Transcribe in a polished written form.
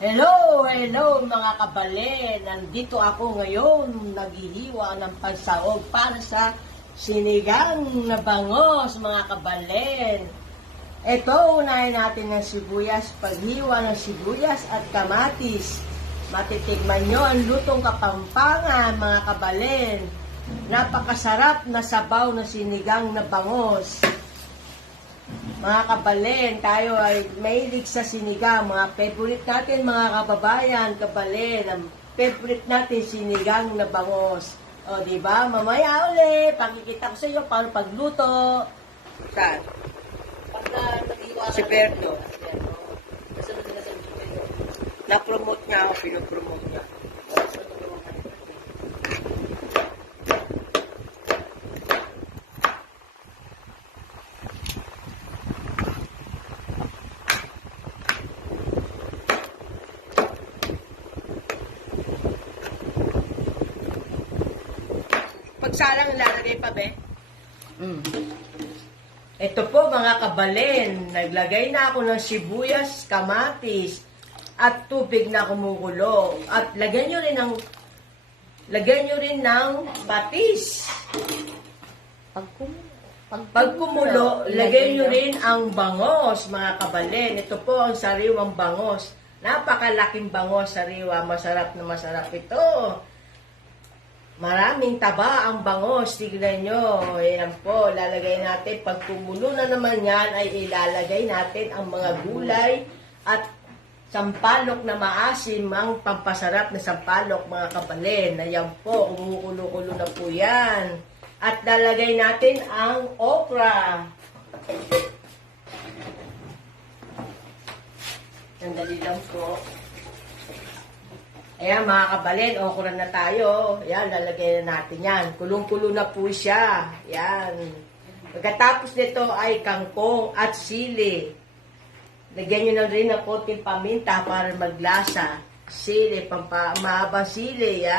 Hello mga kabalen. Nandito ako ngayon, naghihiwa ng pansahog para sa sinigang na bangos mga kabalen. Ito, unahin natin ng sibuyas, paghiwa ng sibuyas at kamatis. Matitigman nyo ang lutong Kapampangan mga kabalen. Napakasarap na sabaw na sinigang na bangos. Mga kabalen, tayo ay mahilig sa sinigang. Mga favorite natin, mga kababayan, kabalen. Ang favorite natin, sinigang na bangos. O, diba? Mamaya uli, pakikita ko sa iyo paano pagluto. Saan? Pagka nag-iwa Si Berto. kasunod na sa video. Na-promote niya ako, pinopromote niya. Pagsalang ilalagay pa, be? Ito po mga kabalen, naglagay na ako ng sibuyas, kamatis, at tubig na kumukulo. At lagyan nyo rin ng patis. Pag kumulo, lagyan nyo rin ang bangos, mga kabalen. Ito po ang sariwang bangos. Napakalaking bangos, sariwa. Masarap na masarap ito. Maraming taba ang bangos. Tignan nyo. Ayan po. Lalagay natin. Pag kumulo na naman yan, ay ilalagay natin ang mga gulay at sampalok na maasim, ang pampasarap na sampalok, mga kabalen. Ayan po. Umuulo-ulo na po yan. At lalagay natin ang okra. Sandali lang po. Ayan mga kabalen, okra na tayo. Ayan, lalagay na natin yan. Kulong-kulo na po siya. Ayan. Pagkatapos nito ay kangkong at sili. Lagyan nyo na rin ng konting paminta para maglasa. Sili, mahabang sili. Yan.